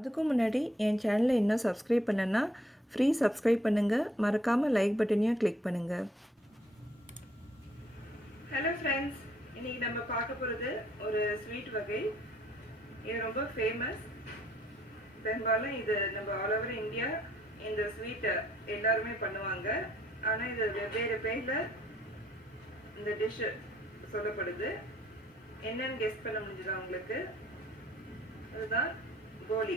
அதுக்கு முன்னாடி என் சேனலை இன்னும் சப்ஸ்கிரைப் பண்ணனா ஃப்ரீ சப்ஸ்கிரைப் பண்ணுங்கள், மறக்காமல் லைக் பட்டனையும் கிளிக் பண்ணுங்கள். ஹலோ ஃப்ரெண்ட்ஸ், இன்றைக்கி நம்ம பார்க்க போகிறது ஒரு ஸ்வீட் வகை. இது ரொம்ப ஃபேமஸ். பெரும்பாலும் இது நம்ம ஆல் ஓவர் இந்தியா இந்த ஸ்வீட்டை எல்லாருமே பண்ணுவாங்க. ஆனால் இது வெவ்வேறு பேரில் இந்த டிஷ்ஷு சொல்லப்படுது. என்னன்னு கெஸ் பண்ண முடிஞ்சுதா உங்களுக்கு? அதுதான் போலி.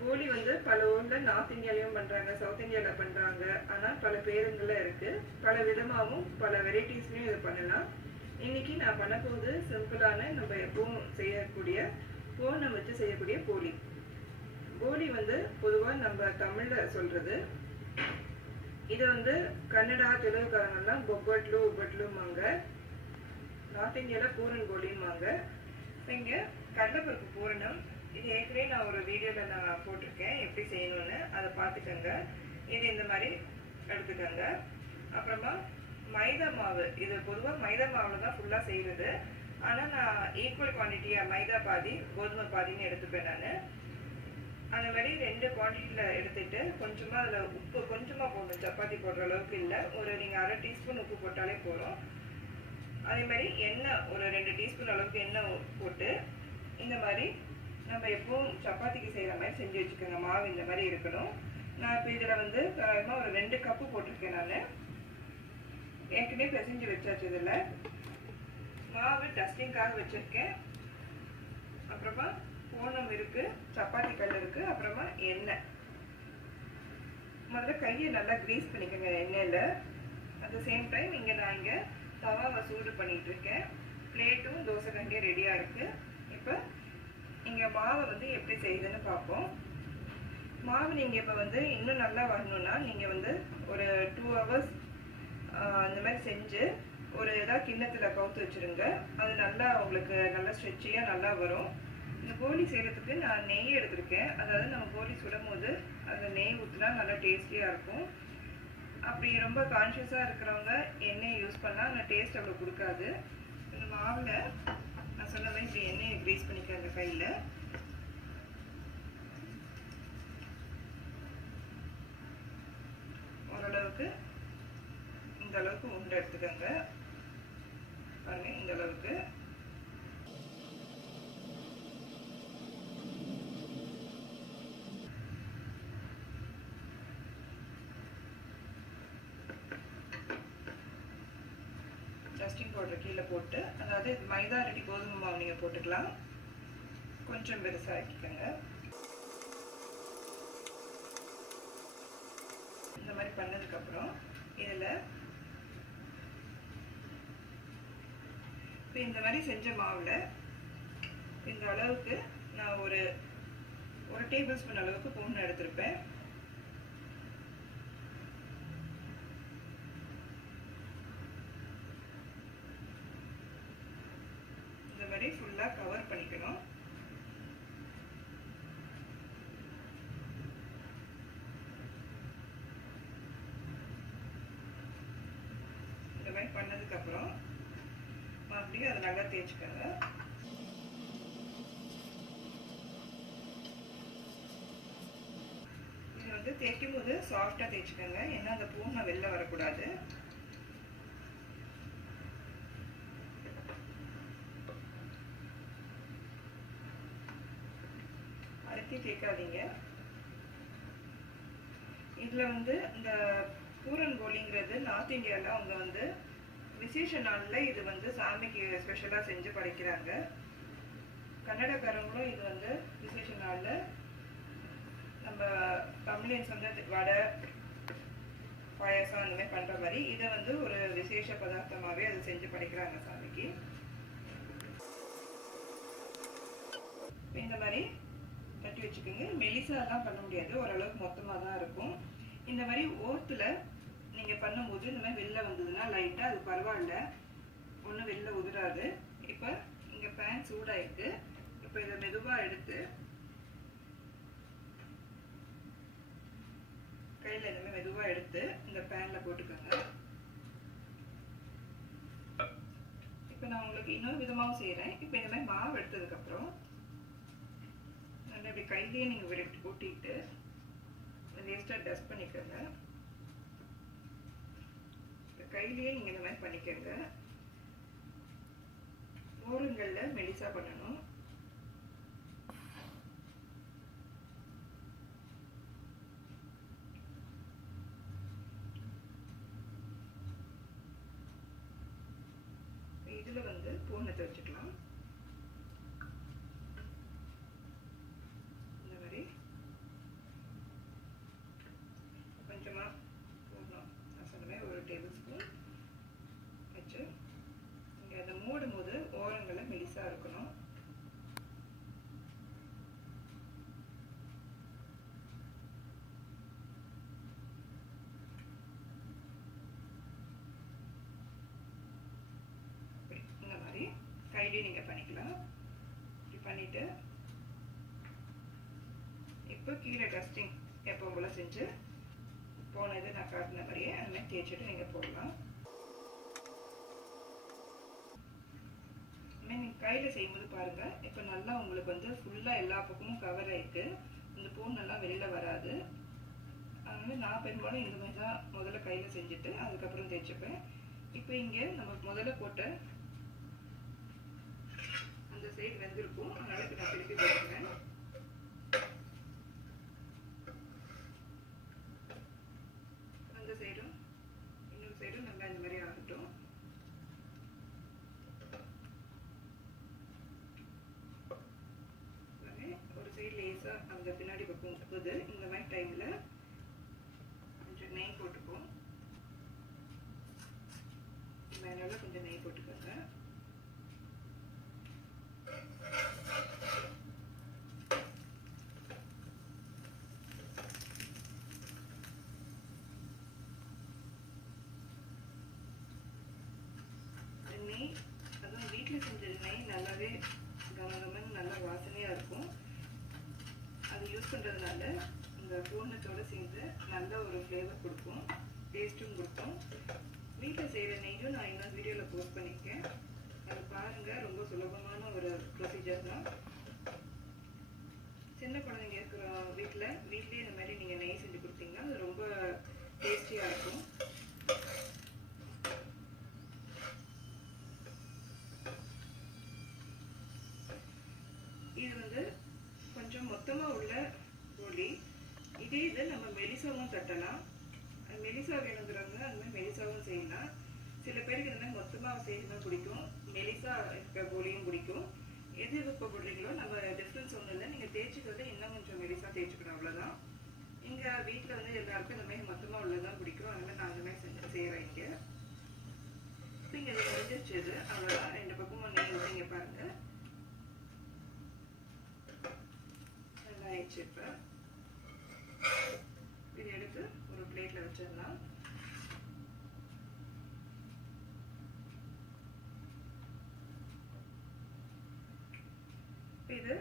போலி வந்து பல ஊரில் நார்த் இந்தியாலையும் பண்ணுறாங்க, சவுத் இந்தியாவில் பண்ணுறாங்க. ஆனால் பல பேருங்களில் இருக்குது. பல விதமாகவும் பல வெரைட்டிஸ்லையும் இது பண்ணலாம். இன்றைக்கி நான் பண்ணப்போது சிம்பிளான நம்ம எப்பவும் செய்யக்கூடிய பூனை வச்சு செய்யக்கூடிய போலி. போலி வந்து பொதுவாக நம்ம தமிழில் சொல்கிறது. இதை வந்து கன்னடா தெலுங்குக்காரங்கெல்லாம் ஒபட்லும்பாங்க. நார்த் இந்தியாவில் பூரன் போலிம்பாங்க. இங்கே கடலைப்பருப்பு பூரணம். இது ஏற்கனவே நான் ஒரு வீடியோவில் நான் போட்டிருக்கேன் எப்படி செய்யணும்னு, அதை பார்த்துக்கோங்க. இது இந்த மாதிரி எடுத்துக்கோங்க. அப்புறமா மைதா மாவு. இது பொதுவாக மைதா மாவில் தான் ஃபுல்லாக செய்கிறது. ஆனால் நான் ஈக்குவல் குவான்டிட்டியாக மைதா பாதி கோதுமை பாதின்னு எடுத்துப்பேன். நான் அந்த மாதிரி 2 குவான்டிட்டியில் எடுத்துகிட்டு கொஞ்சமாக அதில் உப்பு கொஞ்சமாக போடணும். சப்பாத்தி போடுற அளவுக்கு இல்லை, ஒரு நீங்கள் அரை டீஸ்பூன் உப்பு போட்டாலே போதும். அதே மாதிரி எண்ணெய் ஒரு 2 டீஸ்பூன் அளவுக்கு எண்ணெய் போட்டு இந்த மாதிரி நம்ம எப்பவும் சப்பாத்திக்கு செய்கிற மாதிரி செஞ்சு வச்சுக்கோங்க. மாவு இந்த மாதிரி இருக்கணும். நான் இப்போ இதில் வந்து தோராயமாக ஒரு 2 கப்பு போட்டிருக்கேன். நான் ஏற்கனவே பிசைஞ்சு வச்சாச்சு. இதில் மாவு டஸ்டிங்காக வச்சுருக்கேன். அப்புறமா பூனம் இருக்குது, சப்பாத்தி கல் இருக்குது, அப்புறமா எண்ணெய். முதல்ல கையை நல்லா க்ரீஸ் பண்ணிக்கோங்க எண்ணெயில். அட் த சேம் டைம் நான் இங்கே தவாவை சூடு பண்ணிகிட்ருக்கேன். பிளேட்டும் தோசை கண்டியும் ரெடியாக இருக்குது. இப்போ இங்கே மாவை வந்து எப்படி செய்யுதுன்னு பார்ப்போம். மாவு நீங்கள் இப்போ வந்து இன்னும் நல்லா வரணுன்னா நீங்கள் வந்து ஒரு 2 hours அந்த மாதிரி செஞ்சு ஒரு ஏதாவது கிண்ணத்தில் கவுத்து வச்சுருங்க. அது நல்லா உங்களுக்கு நல்லா ஸ்ட்ரெச்சியாக நல்லா வரும். இந்த போலி செய்கிறதுக்கு நான் நெய் எடுத்திருக்கேன். அதாவது நம்ம போலி சுடும் போது அந்த நெய் ஊற்றினா நல்லா டேஸ்டியாக இருக்கும். அப்படி ரொம்ப கான்ஷியஸாக இருக்கிறவங்க எண்ணெய் யூஸ் பண்ணால் அந்த டேஸ்ட் அவ்வளோ கொடுக்காது. இந்த மாவில் நான் சொன்ன மாதிரி இப்படி எண்ணெயை க்ரீஸ் பண்ணிக்கிறேன் கையில். ஓரளவுக்கு இந்த அளவுக்கு உருண்டை எடுத்துக்கோங்க. பாருங்க, இந்த அளவுக்கு. டஸ்டிங் பவுடர் கீழே போட்டு, அதாவது மைதா ரெடி கோதுமை மாவு நீங்கள் போட்டுக்கலாம். கொஞ்சம் பெருசாக ஆக்கிக்கோங்க. இந்த மாதிரி பண்ணதுக்கப்புறம் இதில் இப்போ இந்த மாதிரி செஞ்ச மாவில் இந்த அளவுக்கு நான் ஒரு 1 டேபிள் ஸ்பூன் அளவுக்கு பூண்டு எடுத்திருப்பேன். இந்த மாதிரி ஃபுல்லாக கவர் பண்ணிக்கணும். இந்த மாதிரி பண்ணதுக்கப்புறம் அப்படியே அதை நல்லா தேய்ச்சிக்கோங்க. இது வந்து தேய்க்கும் போது சாஃப்டாக தேய்ச்சிக்கோங்க, ஏன்னா அந்த பூனை வெளில வரக்கூடாது. அழுத்தி தேய்க்காதீங்க. இதில் வந்து இந்த பூரன் போலிங்கிறது நார்த் இந்தியாவில் அவங்க வந்து விசேஷ நாளில் இது வந்து சாமிக்கு ஸ்பெஷலாக செஞ்சு படைக்கிறாங்க. கன்னடக்காரங்களும் இது வந்து விசேஷ நாளில் நம்ம தமிழின்ஸ் வந்து வடை பாயாசம் அந்த மாதிரி பண்ணுற மாதிரி இதை வந்து ஒரு விசேஷ பதார்த்தமாகவே அதை செஞ்சு படைக்கிறாங்க சாமிக்கு. இந்த மாதிரி கட்டி வச்சுக்கோங்க. மெலிசாலாம் பண்ண முடியாது, ஓரளவுக்கு மொத்தமாக தான் இருக்கும். இந்த மாதிரி ஓரத்தில் நீங்கள் பண்ணும்போது இந்த மாதிரி வெளில வந்ததுன்னா லைட்டாக அது பரவாயில்ல, ஒன்றும் வெளில உதிராது. இப்போ இங்கே பேன் சூடாயிருக்கு. இப்போ இதை மெதுவாக எடுத்து கையில் இந்த மாதிரி மெதுவாக எடுத்து இந்த பேனில் போட்டுக்கோங்க. இப்போ நான் உங்களுக்கு இன்னொரு விதமாகவும் செய்கிறேன். இப்போ இந்த மாதிரி மாவு எடுத்ததுக்கப்புறம் வந்து அப்படி கையிலேயே நீங்கள் விரட்டி கூட்டிட்டு வேஸ்ட்டாக டஸ்ட் பண்ணிக்கோங்க. கையிலேயே நீங்கள் இந்த மாதிரி பண்ணிக்கோங்க. ஓரங்களில் மெலிசா பண்ணணும். இதில் வந்து பூர்ணத்தை வச்சுக்கலாம். இந்த மாதிரி கொஞ்சமாக பூர்ணம் நான் சொன்ன ஒரு டேபிள் ஸ்பூன் வச்சு நீங்கள் அதை மூடும் போது ஓரங்களை மெலிசாக இருக்கணும். இந்த மாதிரி கையிலேயே நீங்கள் பண்ணிக்கலாம். இப்படி பண்ணிவிட்டு இப்போ கீழே டஸ்டிங் எப்போ போல் செஞ்சு போனது நான் காட்டின மாதிரியே அந்த மாதிரி தேய்ச்சிட்டு நீங்கள் போடலாம். நீங்கள் கையில் செய்யும்போது பாருங்கள், இப்போ நல்லா உங்களுக்கு வந்து ஃபுல்லாக எல்லா பக்கமும் கவர் ஆகிருக்கு. இந்த பூன் நல்லா வெளியில் வராது. அதனால நான் பெரும்பாலும் இந்த மாதிரி தான் முதல்ல கையில் செஞ்சுட்டு அதுக்கப்புறம் தேய்ச்சிப்பேன். இப்போ இங்கே நம்ம முதல்ல போட்ட அந்த சைடு வெந்திருக்கும், அதனால இப்போ நான் திருப்பி போட்டுக்கிறேன். அந்த சைடும் இன்னொரு சைடும் நல்லா இந்த மாதிரி ஆகட்டும். ஒரு சைடு லேசாக அந்த பின்னாடி பக்கம் போகுது. இந்த மாதிரி டைமில் கொஞ்சம் நெய் போட்டுப்போம். மேலே கொஞ்சம் நெய் போட்டுக்கோங்க. நெய் அதுவும் வீட்டில் செஞ்ச நெய் நல்லாவே கமகமன்னு நல்லா வாசனையாக இருக்கும். அது யூஸ் பண்ணுறதுனால இந்த பூர்ணத்தோடு சேர்ந்து நல்ல ஒரு ஃப்ளேவர் கொடுக்கும், டேஸ்ட்டும் கொடுக்கும். வீட்டில் செய்கிற நெய்யும் நான் இன்னொரு வீடியோவில் போஸ்ட் பண்ணியிருக்கேன், அது பாருங்கள். ரொம்ப சுலபமான ஒரு ப்ரொசீஜர் தான். சின்ன குழந்தைங்க இருக்கிற வீட்டிலே இந்த மாதிரி நீங்கள் நெய் செஞ்சு கொடுத்தீங்கன்னா அது ரொம்ப டேஸ்டியாக இருக்கும். இது வந்து கொஞ்சம் மொத்தமாக உள்ள போலி. இதே இது நம்ம மெலிசாவும் தட்டலாம். மெலிசா வேணுங்கிறவங்க அந்த மாதிரி மெலிசாவும் செய்யலாம். சில பேருக்கு இந்த மாதிரி மொத்தமாக செய்யணும் பிடிக்கும், மெலிசா இருக்க போலியும் பிடிக்கும். எது இப்போ போடுறீங்களோ நம்ம டிஃப்ரென்ஸ் ஒன்றும் இல்லை. நீங்கள் தேய்ச்சிக்கிறத இன்னும் கொஞ்சம் மெலிசா தேய்ச்சிக்கணும், அவ்வளோதான். எங்கள் வீட்டில் வந்து எல்லாருக்கும் இந்த மாதிரி மொத்தமாக உள்ளதான் பிடிக்கும். அந்த மாதிரி நான் அந்த மாதிரி செஞ்சு செய்கிறேன். இங்கே இப்போ இங்கே இது முடிஞ்சிருச்சு. அவ்வளோதான். ரெண்டு பக்கமும் நெய் ஊற்றிங்க பாருங்கள், நல்லா ஆயிடுச்சு. இப்போ இது எடுத்து ஒரு பிளேட்டில் வச்சிடலாம். இது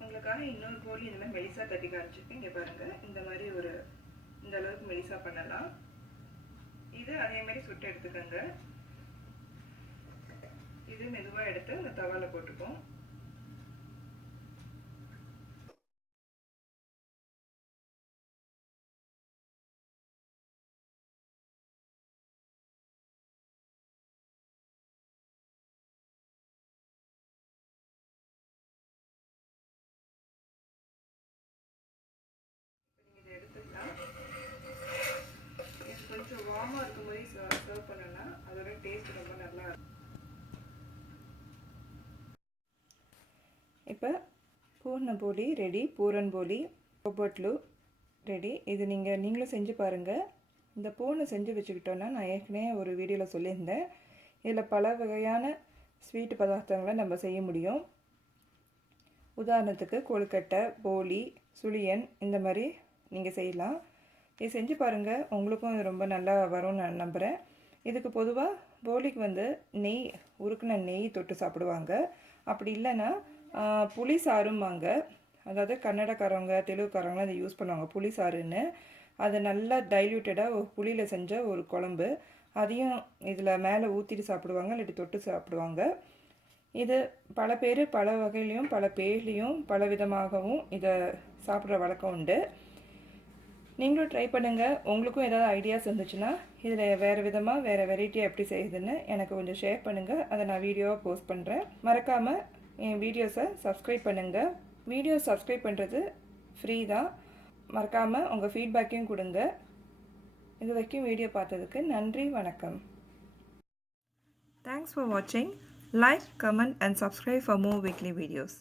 உங்களுக்காக இன்னொரு போலி இந்த மாதிரி மெலிசா தட்டி காமிச்சிருக்கேன். இங்கே பாருங்கள், இந்த மாதிரி இந்த அளவுக்கு மெலிசா பண்ணலாம். இது அதே மாதிரி சுட்டு எடுத்துக்கோங்க. இது மெதுவாக எடுத்து அந்த தவாவில் போட்டுப்போம். கொஞ்சம் வார்மாக இருக்கும் போது சர்வ் பண்ணலாம், அதோட டேஸ்ட் ரொம்ப நல்லா இருக்கும். இப்போ பூர்ண போலி ரெடி, பூரன் போலி, ஒபட்லு ரெடி. இது நீங்களும் செஞ்சு பாருங்கள். இந்த பூர்ணம் செஞ்சு வச்சுக்கிட்டோன்னா நான் ஏற்கனவே ஒரு வீடியோவில் சொல்லியிருந்தேன், இதில் பல வகையான ஸ்வீட் பதார்த்தங்களை நம்ம செய்ய முடியும். உதாரணத்துக்கு கொழுக்கட்டை, போலி, சுழியன் இந்த மாதிரி நீங்கள் செய்யலாம். இது செஞ்சு பாருங்கள், உங்களுக்கும் இது ரொம்ப நல்லா வரும்னு நான் நம்புகிறேன். இதுக்கு பொதுவாக போலிக்கு வந்து நெய், உருக்குன நெய் தொட்டு சாப்பிடுவாங்க. அப்படி இல்லைன்னா புளி சாறும்பாங்க. அதாவது கன்னடக்காரவங்க, தெலுங்குக்காரவங்களாம் அதை யூஸ் பண்ணுவாங்க புளி சாறுன்னு. அது நல்லா டைல்யூட்டடாக ஒரு புளியில் செஞ்ச ஒரு குழம்பு, அதையும் இதில் மேலே ஊற்றிட்டு சாப்பிடுவாங்க, இல்லாட்டி தொட்டு சாப்பிடுவாங்க. இது பல பேர் பல வகையிலையும் பல பேர்லேயும் பல விதமாகவும் இதை சாப்பிட்ற வழக்கம் உண்டு. நீங்களும் ட்ரை பண்ணுங்கள். உங்களுக்கும் ஏதாவது ஐடியாஸ் இருந்துச்சுன்னா இதில் வேறு விதமாக வேறு வெரைட்டியாக எப்படி செய்யுதுன்னு எனக்கு கொஞ்சம் ஷேர் பண்ணுங்கள். அதை நான் வீடியோவாக போஸ்ட் பண்ணுறேன். மறக்காமல் என் வீடியோஸை சப்ஸ்கிரைப் பண்ணுங்கள். வீடியோ சப்ஸ்கிரைப் பண்ணுறது ஃப்ரீ தான். மறக்காமல் உங்கள் ஃபீட்பேக்கையும் கொடுங்க. இது வரைக்கும் வீடியோ பார்த்ததுக்கு நன்றி, வணக்கம். Thanks for watching. Like, comment and subscribe for more weekly videos.